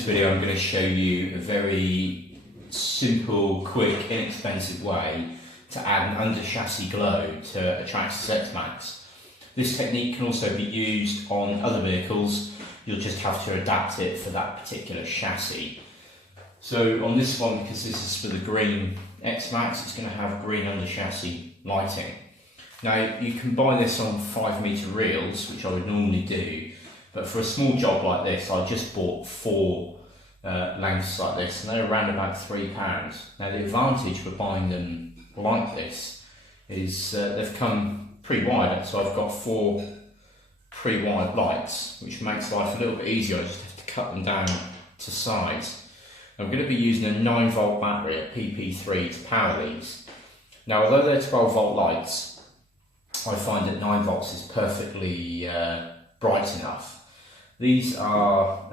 this video I'm going to show you a very simple, quick, inexpensive way to add an under chassis glow to a Traxxas X-maxx. This technique can also be used on other vehicles, you'll just have to adapt it for that particular chassis. So on this one, because this is for the green X-maxx, it's going to have green under chassis lighting. Now you can buy this on 5-metre reels, which I would normally do, but for a small job like this I just bought 4 lengths like this, and they're around about £3. Now the advantage for buying them like this is they've come pre-wired, so I've got 4 pre-wired lights, which makes life a little bit easier. I just have to cut them down to size. I'm going to be using a 9-volt battery at PP3 to power these. Now although they're 12-volt lights, I find that 9 volts is perfectly bright enough. These are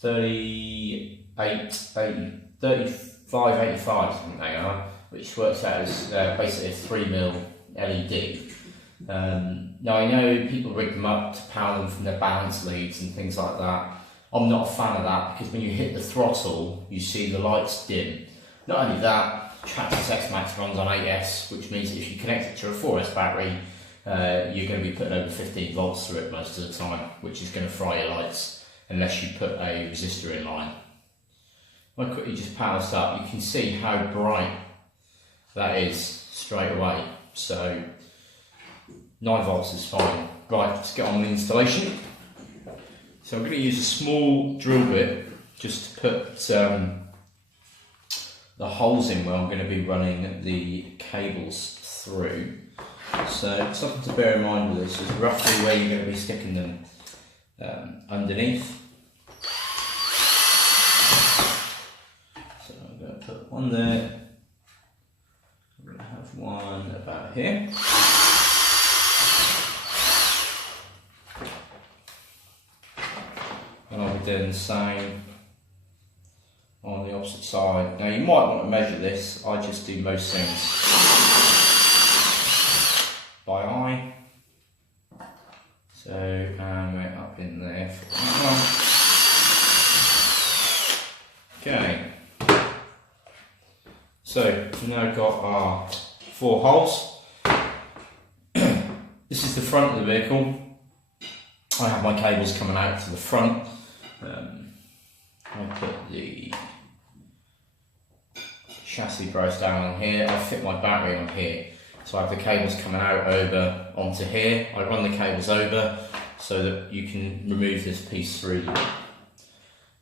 3585, I think they are, which works out as basically a 3mm LED. Now I know people rig them up to power them from their balance leads and things like that. I'm not a fan of that, because when you hit the throttle you see the lights dim. Not only that, Traxxas X-maxx runs on 8S, which means if you connect it to a 4S battery, you're going to be putting over 15 volts through it most of the time, which is going to fry your lights unless you put a resistor in line. When I quickly just power this up, you can see how bright that is straight away. So 9 volts is fine. Right, let's get on the installation. So I'm going to use a small drill bit just to put the holes in where I'm going to be running the cables through. So something to bear in mind with this is roughly where you're going to be sticking them underneath. So I'm going to put one there. I'm going to have one about here. And I'll be doing the same on the opposite side. Now you might want to measure this, I just do most things by eye. So we're up in there for that one. Okay. So we've now got our 4 holes. This is the front of the vehicle. I have my cables coming out to the front. I put the chassis brace down on here, I fit my battery on here. So I have the cables coming out over onto here. I run the cables over so that you can remove this piece through them.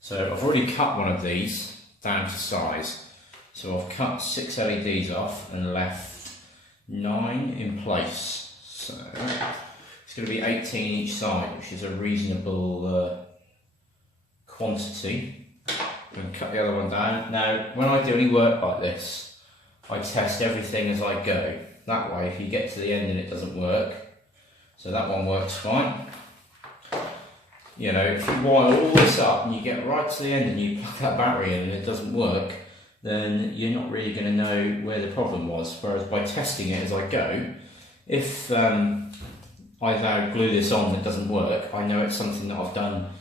So I've already cut one of these down to size. So I've cut 6 LEDs off and left 9 in place. So it's going to be 18 each side, which is a reasonable quantity. I'm going to cut the other one down. Now, when I do any work like this, I test everything as I go. That way, if you get to the end and it doesn't work, so that one works fine. You know, if you wire all this up and you get right to the end and you plug that battery in and it doesn't work, then you're not really going to know where the problem was. Whereas by testing it as I go, if I now glue this on and it doesn't work, I know it's something that I've done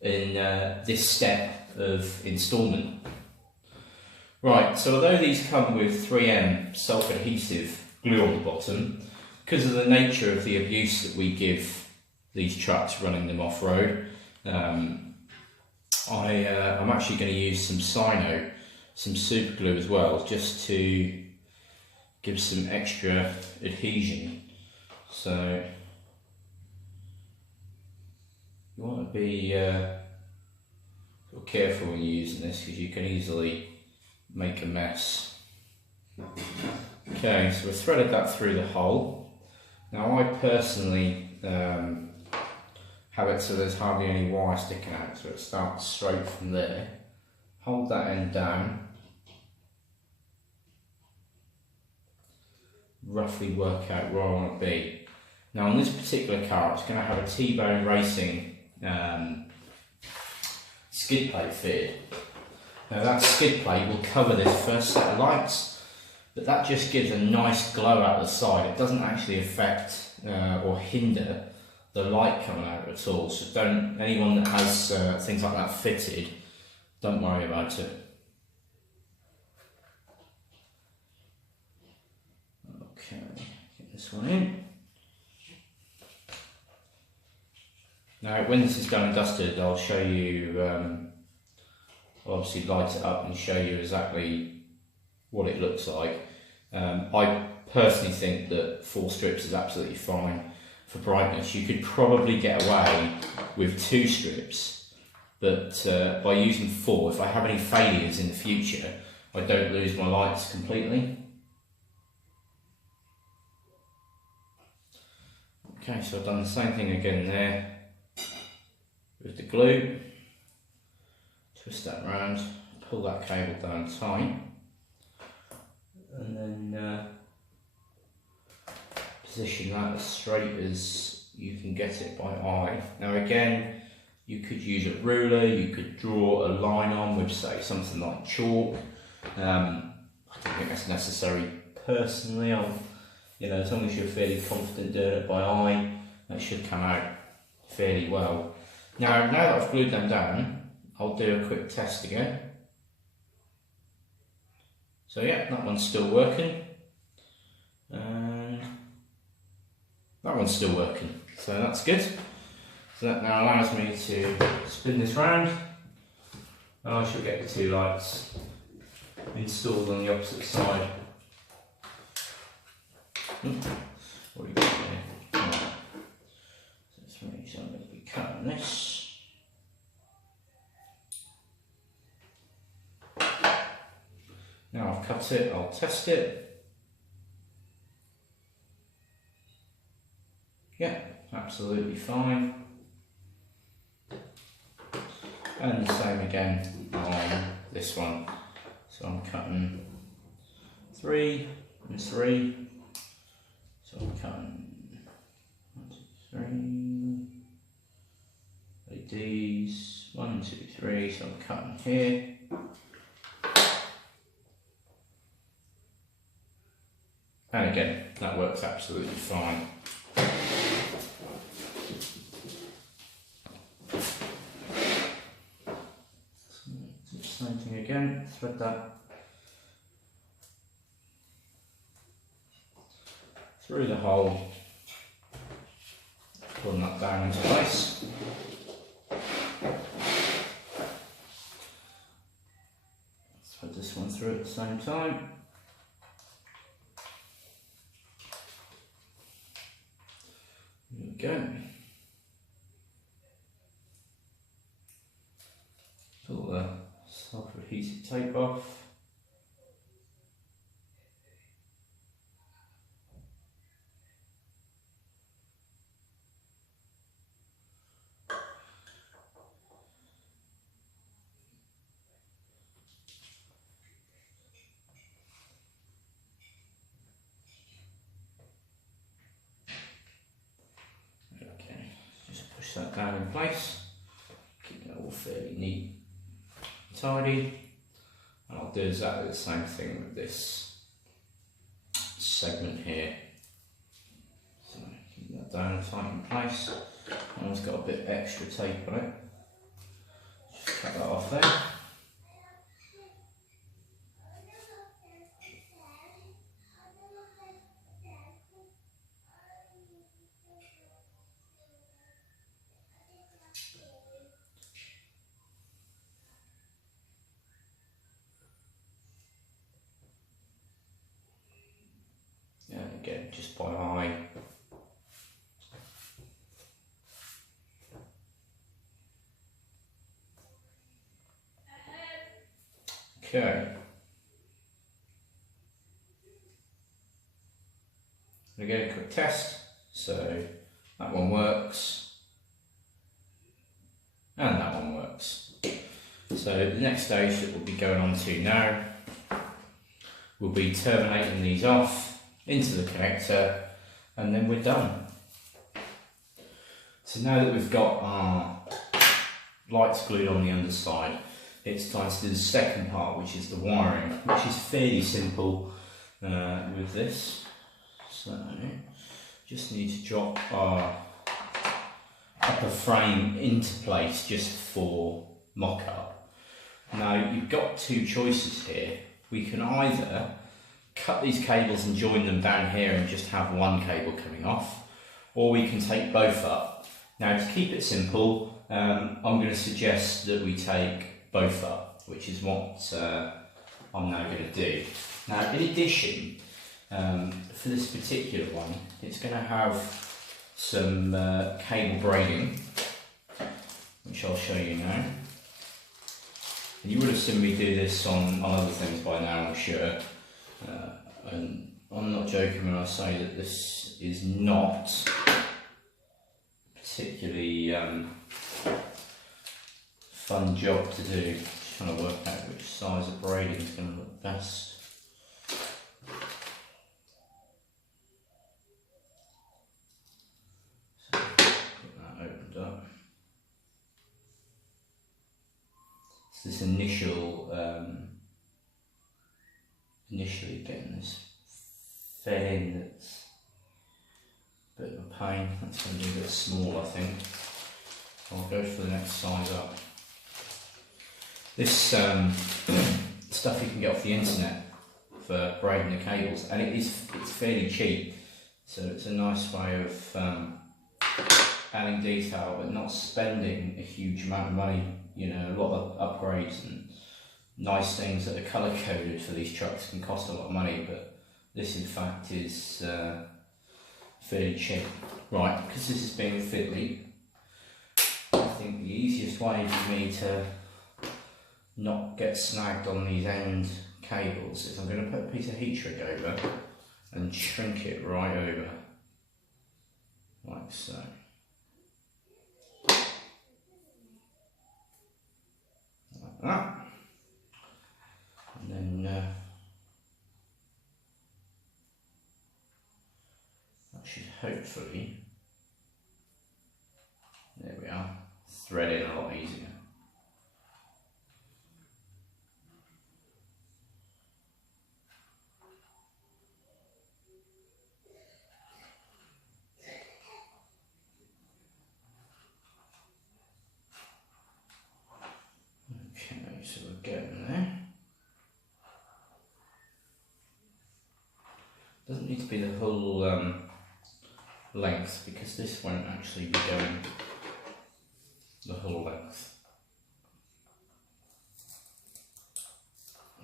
in this step of instalment. Right, so although these come with 3M self-adhesive glue on the bottom, because of the nature of the abuse that we give these trucks running them off-road, I'm actually going to use some super glue as well, just to give some extra adhesion. So you want to be careful when you're using this, because you can easily make a mess. Okay, so we've threaded that through the hole. Now I personally have it so there's hardly any wire sticking out, so it starts straight from there. Hold that end down. Roughly work out where I want to be. Now on this particular car, it's going to have a T-Bone Racing skid plate fitted. Now that skid plate will cover this first set of lights, but that just gives a nice glow out the side. It doesn't actually affect or hinder the light coming out at all. So don't, anyone that has things like that fitted, don't worry about it. Okay, get this one in. Now when this is done and dusted, I'll show you, I'll obviously light it up and show you exactly what it looks like. I personally think that 4 strips is absolutely fine for brightness. You could probably get away with 2 strips, but by using 4, if I have any failures in the future, I don't lose my lights completely. Okay, so I've done the same thing again there with the glue. Twist that round, pull that cable down tight, and then position that as straight as you can get it by eye. Now again, you could use a ruler, you could draw a line on with, say, something like chalk. I don't think that's necessary personally. You know, as long as you're fairly confident doing it by eye, that should come out fairly well. Now that I've glued them down, I'll do a quick test again. So yeah, that one's still working. And that one's still working. So that's good. So that now allows me to spin this round, and I shall get the 2 lights installed on the opposite side. What have we got here? Right. So let's make sure I'm going to be cutting this. Now I've cut it, I'll test it. Yeah, absolutely fine. And the same again on this one. So I'm cutting 3 and 3. So I'm cutting 1, 2, 3. LEDs 1, 2, 3. So I'm cutting here. And again, that works absolutely fine. So same thing again, thread that through the hole, pulling that down into place. Thread this one through at the same time. There we go. Pull the self-adhesive tape off. Push that down in place, keep that all fairly neat and tidy, and I'll do exactly the same thing with this segment here. So keep that down tight in place, and it's got a bit extra tape on it, just cut that off there. And again, just by eye. Okay. Again, a quick test. So that one works, and that one works. So the next stage that we'll be going on to now will be terminating these off into the connector, and then we're done. So now that we've got our lights glued on the underside, it's time to do the second part, which is the wiring, which is fairly simple with this. So just need to drop our upper frame into place just for mock-up. Now you've got two choices here. We can either cut these cables and join them down here and just have one cable coming off, or we can take both up. Now to keep it simple, I'm going to suggest that we take both up, which is what I'm now going to do. Now in addition, for this particular one, it's going to have some cable braiding, which I'll show you now. And you would have seen me do this on other things by now, I'm sure. And I'm not joking when I say that this is not particularly fun job to do. Just trying to work out which size of braiding is going to look best. So get that opened up. So this initially getting this fed in, that's a bit of a pain. That's going to be a bit small, I think. I'll go for the next size up. This stuff you can get off the internet for braiding the cables, and it's fairly cheap, so it's a nice way of adding detail but not spending a huge amount of money. You know, a lot of upgrades and nice things that are colour coded for these trucks can cost a lot of money, but this in fact is fairly cheap. Right, because this is being fiddly, I think the easiest way for me to not get snagged on these end cables is I'm going to put a piece of heat shrink over and shrink it right over, like so. Like that. And then that should hopefully, there we are, thread in a lot easier. Okay, so we're getting there. Doesn't need to be the whole length, because this won't actually be going the whole length.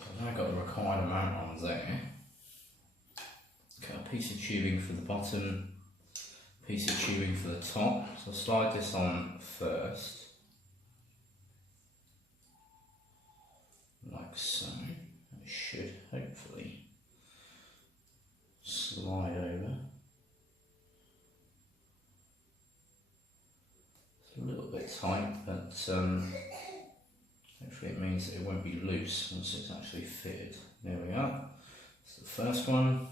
I've now got the required amount on there. Got a piece of tubing for the bottom, piece of tubing for the top. So I'll slide this on first, like so. It should hopefully slide over. It's a little bit tight, but hopefully it means that it won't be loose once it's actually fitted. There we are. It's the first one.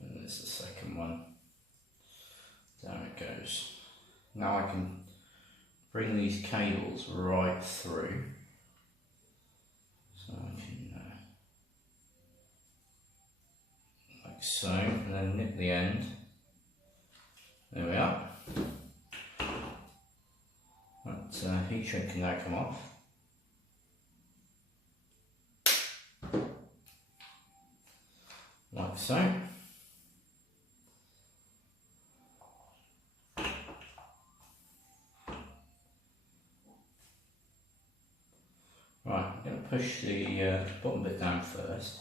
And there's the second one. Down it goes. Now I can bring these cables right through. So I can, like so, and then nip the end. There we are. That heat shrink can now come off. Like so. Right, I'm going to push the bottom bit down first.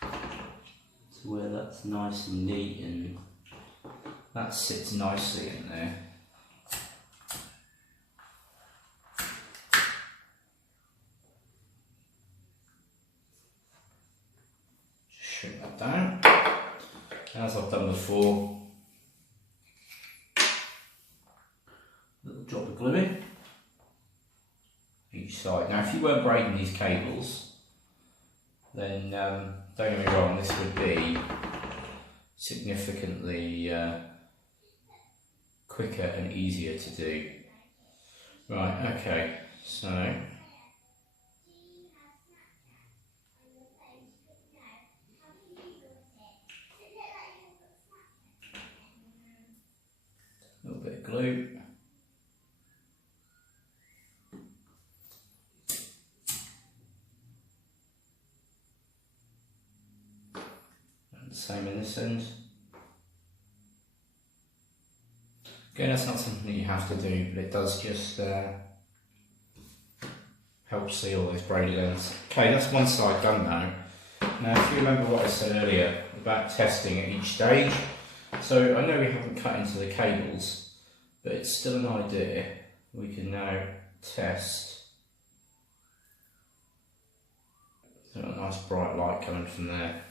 To where that's nice and neat, and that sits nicely in there. Just shrink that down, as I've done before. Little drop of glue in each side. Now if you weren't braiding these cables, then don't get me wrong, this would be significantly quicker and easier to do. Right, okay, so glue. And the same in this end. Again, that's not something that you have to do, but it does just help seal those braided ends. Okay, that's one side done now. Now, if you remember what I said earlier about testing at each stage, so I know we haven't cut into the cables, but it's still an idea. We can now test. There's a nice bright light coming from there.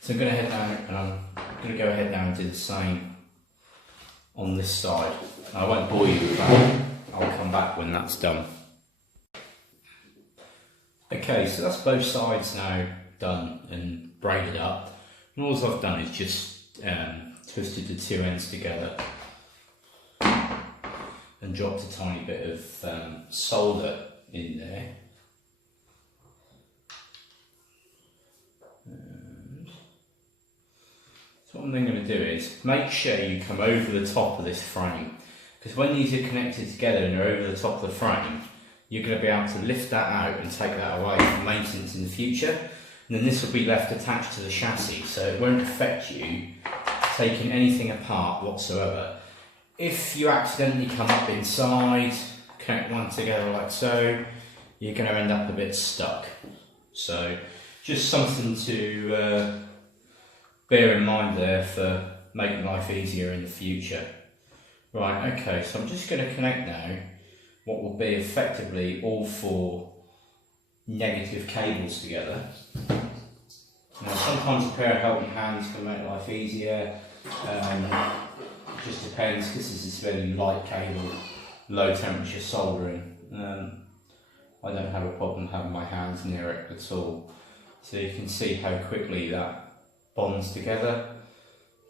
So I'm going to head down and I'm going to go ahead now and do the same on this side. I won't bore you with that, I'll come back when that's done. Okay, so that's both sides now done and braided up. And all I've done is just twisted the two ends together and dropped a tiny bit of solder in there. So what I'm then going to do is make sure you come over the top of this frame, because when these are connected together and they're over the top of the frame, you're going to be able to lift that out and take that away for maintenance in the future, and then this will be left attached to the chassis, so it won't affect you taking anything apart whatsoever. If you accidentally come up inside, connect one together like so, you're going to end up a bit stuck. So just something to bear in mind there for making life easier in the future. Right, okay, so I'm just going to connect now what will be effectively all four negative cables together. Now sometimes a pair of helping hands can make life easier, it just depends. This is this very light cable, low temperature soldering. I don't have a problem having my hands near it at all. So you can see how quickly that bonds together.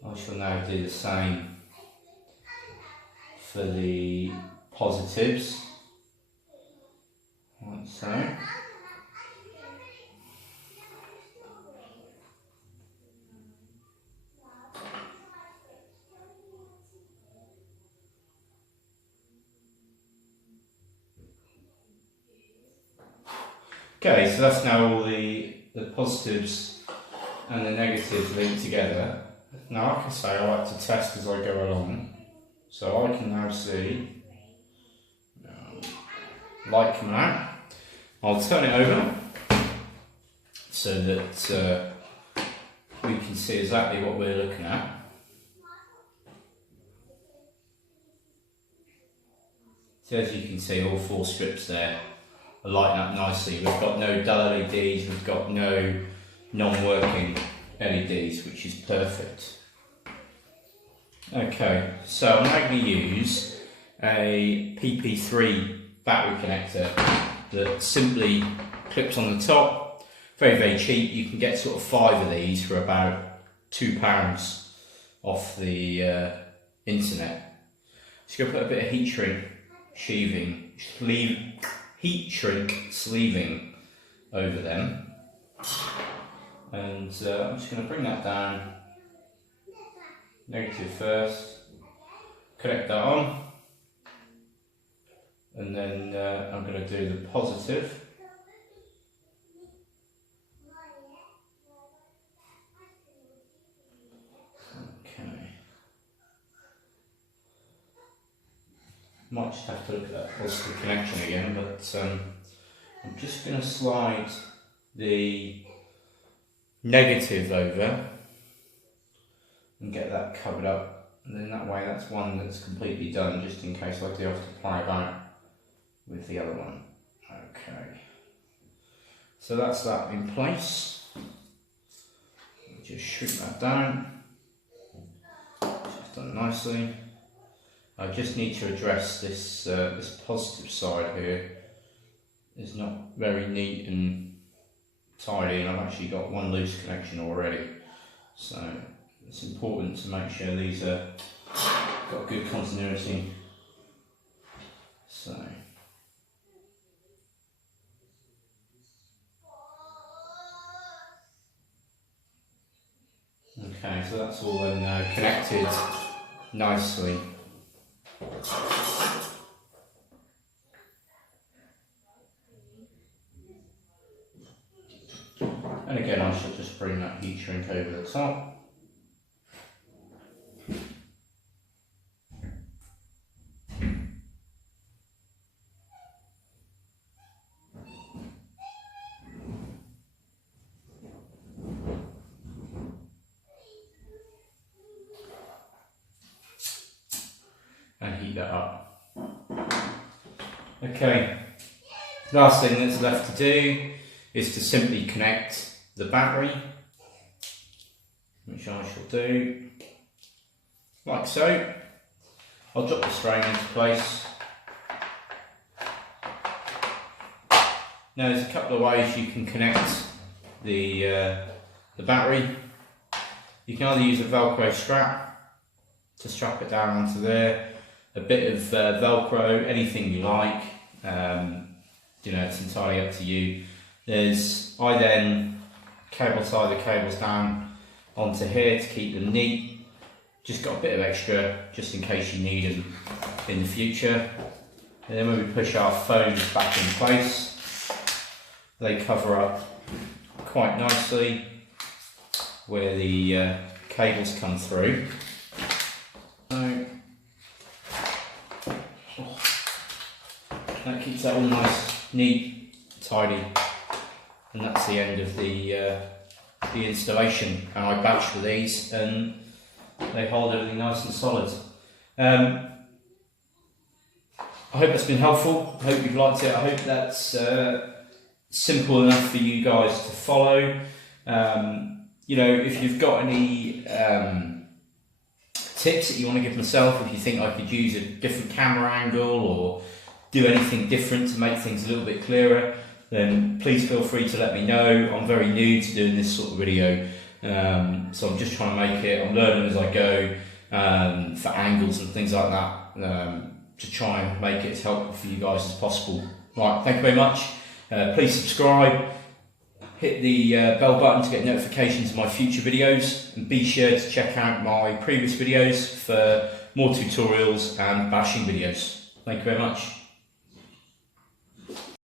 I shall now do the same for the positives, like so. Okay, so that's now all the positives and the negatives linked together. Now, like I say, I like to test as I go along. So I can now see light coming out. I'll turn it over so that we can see exactly what we're looking at. So as you can see, all four strips there are lighting up nicely. We've got no dull LEDs, we've got no non-working LEDs, which is perfect. Okay, so I'm now going to use a PP3 battery connector that simply clips on the top. Very, very cheap. You can get sort of 5 of these for about £2 off the internet. Just going to put a bit of heat shrink sleeving over them, and I'm just going to bring that down. Negative first, connect that on, and then I'm going to do the positive. Okay. Might just have to look at that positive connection again, but I'm just going to slide the negative over and get that covered up, and then that way that's one that's completely done, just in case I do have to play about with the other one. Okay, so that's that in place. Just shrink that down. It's done nicely. I just need to address this this positive side here. It's not very neat and tidy, and I've actually got one loose connection already. So it's important to make sure these are got good continuity. So Okay, so that's all then connected nicely. And again, I shall just bring that heat shrink over the top. And heat that up. Okay, last thing that's left to do is to simply connect the battery, which I shall do like so. I'll drop the strain into place. Now there's a couple of ways you can connect the battery. You can either use a Velcro strap to strap it down onto there, a bit of Velcro, anything you like. You know, it's entirely up to you. I then cable tie the cables down onto here to keep them neat. Just got a bit of extra just in case you need them in the future. And then when we push our phones back in place, they cover up quite nicely where the cables come through. So, that keeps that all nice, neat, tidy, and that's the end of the installation. And I batch for these, and they hold everything nice and solid. I hope that's been helpful. I hope you've liked it. I hope that's simple enough for you guys to follow. You know, if you've got any tips that you want to give myself, if you think I could use a different camera angle or do anything different to make things a little bit clearer, then please feel free to let me know. I'm very new to doing this sort of video, so I'm just trying to make it, I'm learning as I go for angles and things like that, to try and make it as helpful for you guys as possible. Right, thank you very much. Please subscribe, hit the bell button to get notifications of my future videos, and be sure to check out my previous videos for more tutorials and bashing videos. Thank you very much.